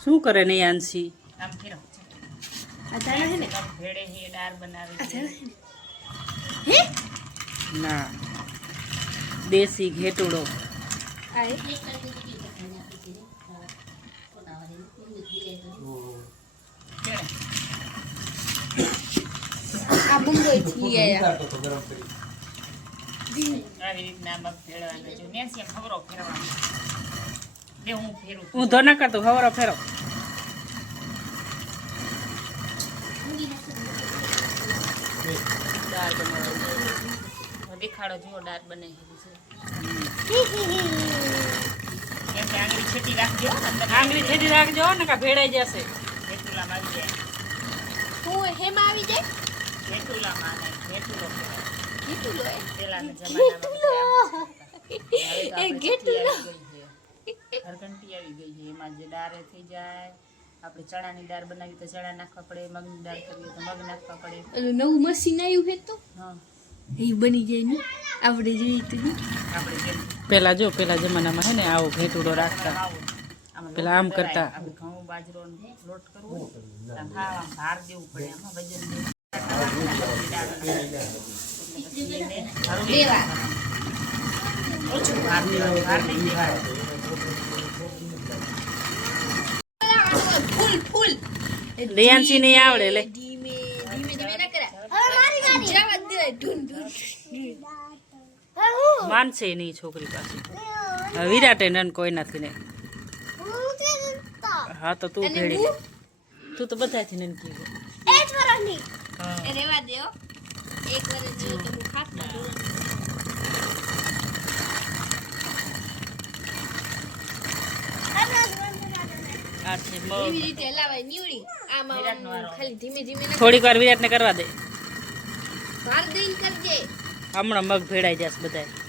શું કરે ને યાંસી આમ ફેરો આ ધાણા હે ને ભેડે હે દાળ બનાવી હે ના દેશી ઘેટુડો આ બુંગો થી આયા આવી રીતના મગ ફેરવાનો જો નેસી એમ ખબરો ફેરવાનો દે હું ફેરું હું તો ના કરતો ખબર ફેરો દાળ બનાવી દેખાડો જો દાળ બને છે એમ આંગળી છેટી રાખજો આંગળી છેટી રાખજો ને કા ભેળાઈ જશે ભેટુલામાં આવી જાય હું હેમાં આવી જાય ભેટુલામાં ને ભેટુલો ગેટુલો પેલાના જમાનામાં એ ગેટુલો હરગંટી આવી ગઈ છે એમાં જે દાળે થઈ જાય આપણે ચણાની દાળ બનાવી તો ચણા નાખવા પડે મગની દાળ કરીએ તો મગ નાખવા પડે નવું મશીન આવ્યું હે તો હા એ બની જાય ને આપણે જોઈએ તો આપણે જેમ પેલા જો પેલા જમાનામાં હે ને આવો ઘેટુડો રાખતા પેલા આમ કરતા આપણે ઘઉં બાજરોનો લોટ કરવો આમ ખાવા ભાર દેવું પડે આમાં વજન દેવા ઓછું ભાર દેવાનું ભાર નહીં દેવાનું ફૂલ ફૂલ યાંસી નહીં આવડે લે ધીમે ધીમે ધીમે ના કરા હવે મારી ગાડી જવા દે ઢૂન ઢૂન માનશે નહીં છોકરી પાસે વિરાટે નન કોઈ નથી ને હા તો તું ભેળી લે તું તો બધાથી નનકી છે એ રેવા દે હો એક વર્ષ જેવું તો હું ખાત ના દઉં આ છે મગ એવી રીતે હલાવાય નીવડી આમાં ખાલી ધીમે ધીમે ના થોડીક વાર વિરાટને કરવા દે ભાર દઈને કરજે હમણાં મગ ભેળાઈ જશે બધાય